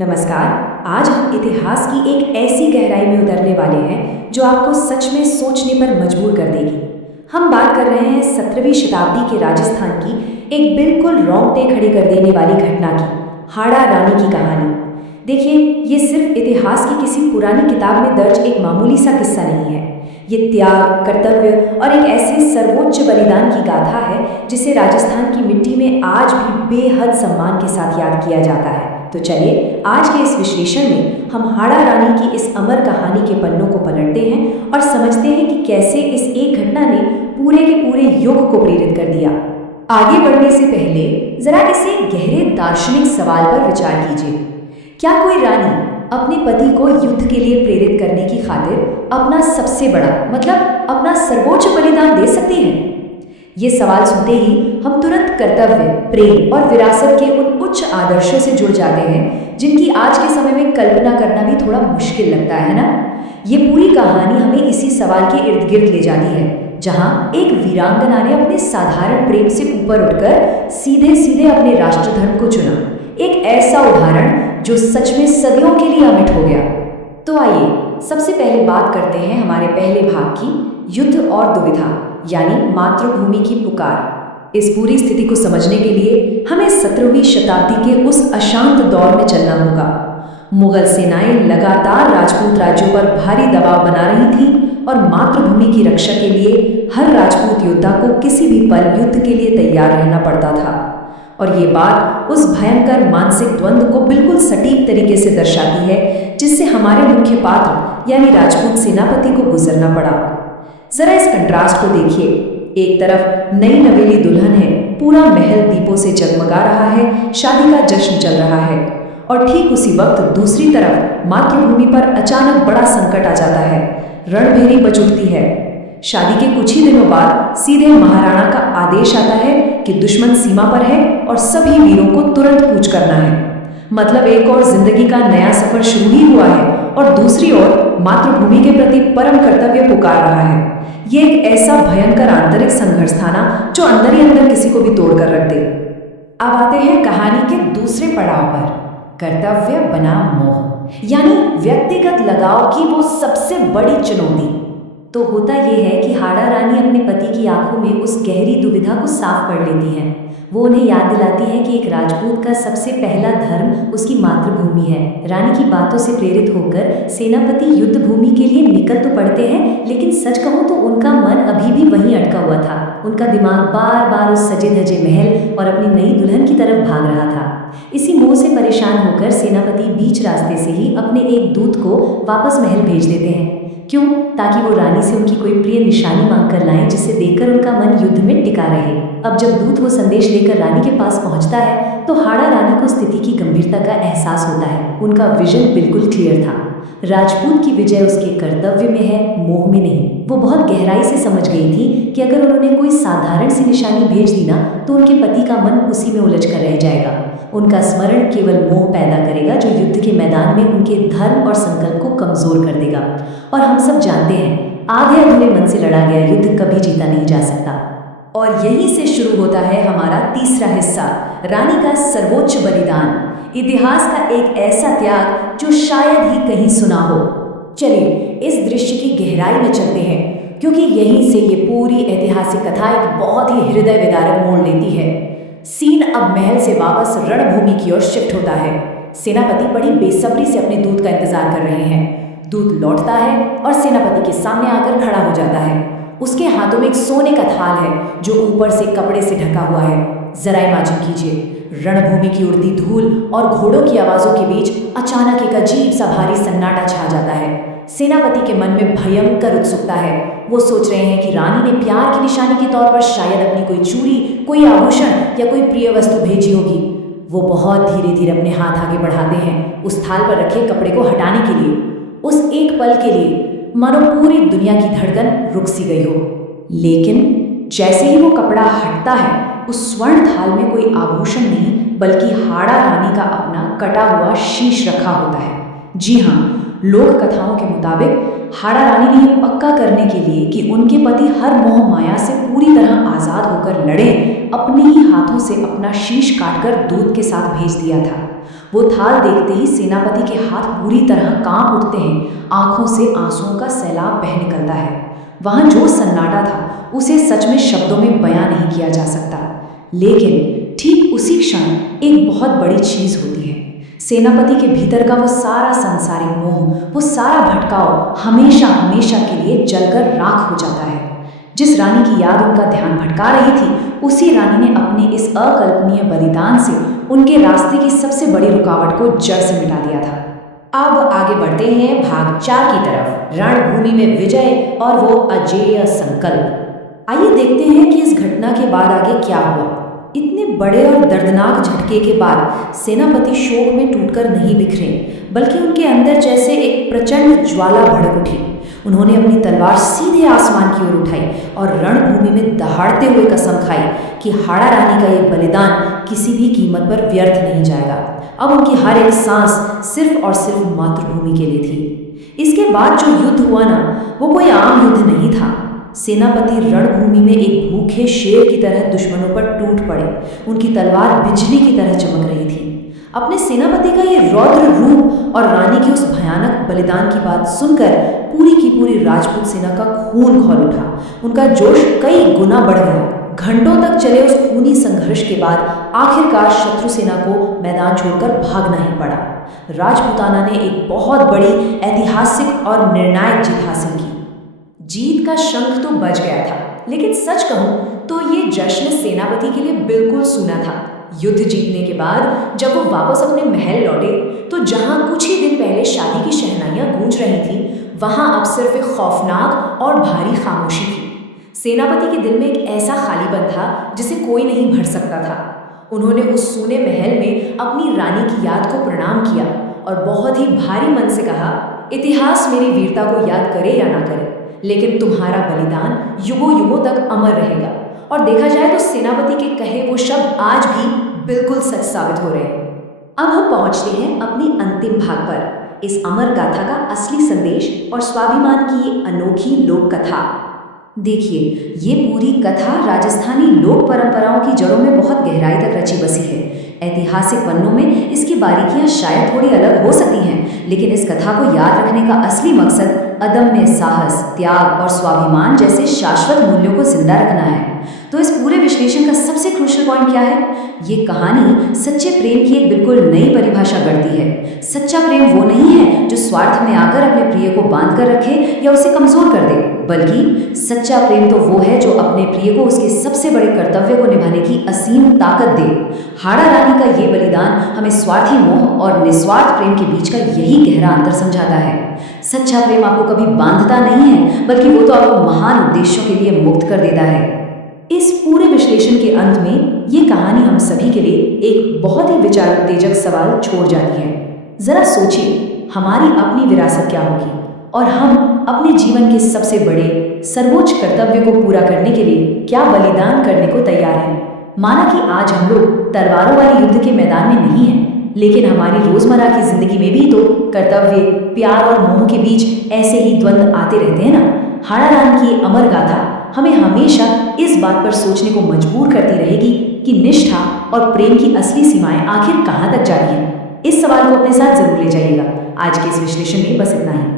नमस्कार। आज हम इतिहास की एक ऐसी गहराई में उतरने वाले हैं जो आपको सच में सोचने पर मजबूर कर देगी। हम बात कर रहे हैं 17वीं शताब्दी के राजस्थान की एक बिल्कुल रोंगटे खड़े कर देने वाली घटना की, हाड़ा रानी की कहानी। देखिए, ये सिर्फ इतिहास की किसी पुरानी किताब में दर्ज एक मामूली सा किस्सा नहीं है। ये त्याग, कर्तव्य और एक ऐसे सर्वोच्च बलिदान की गाथा है जिसे राजस्थान की मिट्टी में आज भी बेहद सम्मान के साथ याद किया जाता है। तो चलिए, आज के इस विश्लेषण में हम हाड़ा रानी की इस अमर कहानी के पन्नों को पलटते हैं और समझते हैं कि कैसे इस एक घटना ने पूरे के पूरे युग को प्रेरित कर दिया। आगे बढ़ने से पहले जरा इसे गहरे दार्शनिक सवाल पर विचार कीजिए। क्या कोई रानी अपने पति को युद्ध के लिए प्रेरित करने की खातिर अपना सबसे बड़ा मतलब अपना सर्वोच्च बलिदान दे सकती है? ये सवाल सुनते ही हम तुरंत कर्तव्य, प्रेम और विरासत के उन उच्च आदर्शों से जुड़ जाते हैं जिनकी आज के समय में कल्पना करना भी थोड़ा मुश्किल लगता है ना। ये पूरी कहानी हमें इसी सवाल के इर्द गिर्द ले जाती है, जहां एक वीरांगना ने अपने साधारण प्रेम से ऊपर उठकर सीधे सीधे अपने राष्ट्रधर्म को चुना। एक ऐसा उदाहरण जो सच में सदियों के लिए अमिट हो गया। तो आइए सबसे पहले बात करते हैं हमारे पहले भाग की, युद्ध और दुविधा यानी मातृभूमि की पुकार। इस पूरी स्थिति को समझने के लिए हमें 17वीं शताब्दी के उस अशांत दौर में चलना होगा। मुगल सेनाएं लगातार राजपूत राज्यों पर भारी दबाव बना रही थीं और मातृभूमि की रक्षा के लिए हर राजपूत योद्धा को किसी भी पल युद्ध के लिए तैयार रहना पड़ता था। और ये बात उस भयंकर मानसिक द्वंद्व को बिल्कुल सटीक तरीके से दर्शाती है जिससे हमारे मुख्य पात्र यानी राजपूत सेनापति को गुजरना पड़ा। जरा इस कंट्रास्ट को देखिए। एक तरफ नई नवेली दुल्हन है, पूरा महल दीपों से जगमगा रहा है, शादी का जश्न चल रहा है। और ठीक उसी वक्त दूसरी तरफ मातृभूमि पर अचानक बड़ा संकट आ जाता है, रणभेरी बज उठती है। शादी के कुछ ही दिनों बाद सीधे महाराणा का आदेश आता है कि दुश्मन सीमा पर है और सभी वीरों को तुरंत कूच करना है। मतलब एक और जिंदगी का नया सफर शुरू ही हुआ है और दूसरी ओर मातृभूमि के प्रति परम कर्तव्य पुकार रहा है। ये एक ऐसा भयंकर आंतरिक संघर्ष था ना, जो अंदर ही अंदर किसी को भी तोड़ कर रख दे। अब आते हैं कहानी के दूसरे पड़ाव पर, कर्तव्य बनाम मोह यानी व्यक्तिगत लगाव की वो सबसे बड़ी चुनौती। तो होता यह है कि हाड़ा रानी अपने पति की आंखों में उस गहरी दुविधा को साफ पढ़ लेती है। वो उन्हें याद दिलाती है कि एक राजपूत का सबसे पहला धर्म उसकी मातृभूमि है। रानी की बातों से प्रेरित होकर सेनापति युद्ध भूमि के लिए निकल तो पड़ते हैं, लेकिन सच कहूँ तो उनका मन अभी भी वहीं अटका हुआ था। उनका दिमाग बार बार उस सजे धजे महल और अपनी नई दुल्हन की तरफ भाग रहा था। इसी मोह से परेशान होकर सेनापति बीच रास्ते से ही अपने एक दूत को वापस महल भेज देते हैं। क्यों? ताकि वो रानी से उनकी कोई प्रिय निशानी मांग कर लाएं जिसे देखकर उनका मन युद्ध में टिका रहे। अब जब दूत वो संदेश लेकर रानी के पास पहुंचता है तो हाड़ा रानी को स्थिति की गंभीरता का एहसास होता है। उनका विजन बिल्कुल क्लियर था। राजपूत की विजय उसके कर्तव्य में है, मोह में नहीं। वो बहुत गहराई से समझ गई थी कि अगर उन्होंने कोई साधारण सी निशानी भेज दी ना तो उनके पति का मन उसी में उलझ कर रह जाएगा। उनका स्मरण केवल मोह पैदा करेगा जो युद्ध के मैदान में उनके धर्म और संकल्प को कमजोर कर देगा। और हम सब जानते हैं, आधे अधूरे मन से लड़ा गया युद्ध कभी जीता नहीं जा सकता। और यहीं से शुरू होता है हमारा तीसरा हिस्सा, रानी का सर्वोच्च बलिदान। इतिहास का एक ऐसा त्याग जो शायद ही कहीं सुना हो। चलिए इस दृश्य की गहराई में चलते हैं, क्योंकि यहीं से ये पूरी ऐतिहासिक कथा एक बहुत ही हृदय विदारक मोड़ लेती है। सीन अब महल से वापस रणभूमि की ओर शिफ्ट होता है। सेनापति बड़ी बेसब्री से अपने दूत का इंतजार कर रहे हैं। दूत लौटता है और सेनापति के सामने आकर खड़ा हो जाता है। उसके हाथों में एक सोने का थाल है जो ऊपर से कपड़े से ढका हुआ है। जरा इमेजिन कीजिए, रणभूमि की उड़ती धूल और घोड़ों की आवाजों के बीच अचानक एक अजीब सा भारी सन्नाटा छा जाता है। सेनापति के मन में भयंकर उत्सुकता है। वो सोच रहे हैं कि रानी ने प्यार की निशानी के तौर पर शायद अपनी कोई चूड़ी, कोई आभूषण या कोई प्रिय वस्तु भेजी होगी। वो बहुत धीरे धीरे अपने हाथ आगे बढ़ाते हैं उस थाल पर रखे कपड़े को हटाने के लिए। उस एक पल के लिए मानो पूरी दुनिया की धड़कन रुक सी गई हो। लेकिन जैसे ही वो कपड़ा हटता है, उस स्वर्ण थाल में कोई आभूषण नहीं बल्कि हाड़ा रानी का अपना कटा हुआ शीश रखा होता है। जी हाँ, लोक कथाओं के मुताबिक हाड़ा रानी ने यह पक्का करने के लिए कि उनके पति हर मोह माया से पूरी तरह आजाद होकर लड़े, अपने ही हाथों से अपना शीश काटकर दूत के साथ भेज दिया था। वो थाल देखते ही सेनापति के हाथ पूरी तरह कांप उठते हैं, आंखों से आंसुओं का सैलाब बह निकलता है। वहां जो सन्नाटा था उसे सच में शब्दों में बयां नहीं किया जा सकता। लेकिन ठीक उसी क्षण एक बहुत बड़ी चीज होती है। सेनापति के भीतर का वो सारा संसारिक मोह, वो सारा भटकाव हमेशा हमेशा के लिए जलकर राख हो जाता है। जिस रानी की याद उनका ध्यान भटका रही थी, उसी रानी ने अपने इस अकल्पनीय बलिदान से उनके रास्ते की सबसे बड़ी रुकावट को जड़ से मिटा दिया था। अब आगे बढ़ते हैं भाग 4 की तरफ, रणभूमि में विजय और वो अजेय संकल्प। आइए देखते हैं कि इस घटना के बाद आगे क्या हुआ। इतने बड़े और दर्दनाक झटके के बाद सेनापति शोक में टूटकर नहीं बिखरे, बल्कि उनके अंदर जैसे एक प्रचंड ज्वाला भड़क उठी। उन्होंने अपनी तलवार सीधे आसमान की ओर उठाई और रणभूमि में दहाड़ते हुए कसम खाई कि हाड़ा रानी का ये बलिदान किसी भी कीमत पर व्यर्थ नहीं जाएगा। अब उनकी हर एक सांस सिर्फ और सिर्फ मातृभूमि के लिए थी। इसके बाद जो युद्ध हुआ ना, वो कोई आम युद्ध नहीं था। सेनापति रणभूमि में एक भूखे शेर की तरह दुश्मनों पर टूट पड़े। उनकी तलवार बिजली की तरह चमक रही थी। अपने सेनापति का ये रौद्र रूप और रानी के उस भयानक बलिदान की बात सुनकर पूरी की पूरी राजपूत सेना का खून खौल उठा। उनका जोश कई गुना बढ़ गया। घंटों तक चले उस खूनी संघर्ष के बाद आखिरकार शत्रु सेना को मैदान छोड़कर भागना ही पड़ा। राजपूताना ने एक बहुत बड़ी ऐतिहासिक और निर्णायक जीत हासिल की। जीत का शंख तो बज गया था, लेकिन सच कहूं तो ये जश्न सेनापति के लिए बिल्कुल सूना था। युद्ध जीतने के बाद जब वो वापस अपने महल लौटे, तो जहां कुछ ही दिन पहले शादी की शहनाइयां गूंज रही थी, वहां अब सिर्फ एक खौफनाक और भारी खामोशी थी। सेनापति के दिल में एक ऐसा खालीपन था जिसे कोई नहीं भर सकता था। उन्होंने उस सूने महल में अपनी रानी की याद को प्रणाम किया और बहुत ही भारी मन से कहा, इतिहास मेरी वीरता को याद करे या ना करे, लेकिन तुम्हारा बलिदान युगों युगों तक अमर रहेगा। और देखा जाए तो सेनापति के कहे वो शब्द आज भी बिल्कुल सच साबित हो रहे हैं। अब हम पहुंचते हैं अपनी अंतिम भाग पर, इस अमर गाथा का असली संदेश और स्वाभिमान की ये अनोखी लोक कथा। देखिए, ये पूरी कथा राजस्थानी लोक परंपराओं की जड़ों में बहुत गहराई तक रची बसी है। ऐतिहासिक पन्नों में इसकी बारीकियां शायद थोड़ी अलग हो सकती हैं, लेकिन इस कथा को याद रखने का असली मकसद अदम्य साहस, त्याग और स्वाभिमान जैसे शाश्वत मूल्यों को जिंदा रखना है। तो इस पूरे विश्लेषण का सबसे क्रूशियल पॉइंट क्या है? ये कहानी सच्चे प्रेम की एक बिल्कुल नई परिभाषा गढ़ती है। सच्चा प्रेम वो नहीं है जो स्वार्थ में आकर अपने प्रिय को बांध कर रखे या उसे कमजोर कर दे, बल्कि सच्चा प्रेम तो वो है जो अपने प्रिय को उसके सबसे बड़े कर्तव्य को निभाने की असीम ताकत दे। हाड़ा रानी का ये बलिदान हमें स्वार्थी मोह और निस्वार्थ प्रेम के बीच का यही गहरा अंतर समझाता है। सच्चा प्रेम आपको कभी बांधता नहीं है, बल्कि वो तो आपको महान उद्देश्यों के लिए मुक्त कर देता है। इस पूरे विश्लेषण के अंत में ये कहानी हम सभी के लिए एक बहुत ही विचार उत्तेजक सवाल छोड़ जाती है। जरा सोचिए, हमारी अपनी विरासत क्या होगी और हम अपने जीवन के सबसे बड़े सर्वोच्च कर्तव्य को पूरा करने के लिए क्या बलिदान करने को तैयार हैं? माना कि आज हम लोग तलवारों वाले युद्ध के मैदान में नहीं हैं, लेकिन हमारी रोजमर्रा की जिंदगी में भी तो कर्तव्य, प्यार और मोह के बीच ऐसे ही द्वंद्व आते रहते हैं ना। हाड़ा रानी की अमर गाथा हमें हमेशा इस बात पर सोचने को मजबूर करती रहेगी कि निष्ठा और प्रेम की असली सीमाएं आखिर कहां तक जाती हैं। इस सवाल को अपने साथ जरूर ले जाइएगा। आज के इस विश्लेषण में बस इतना ही।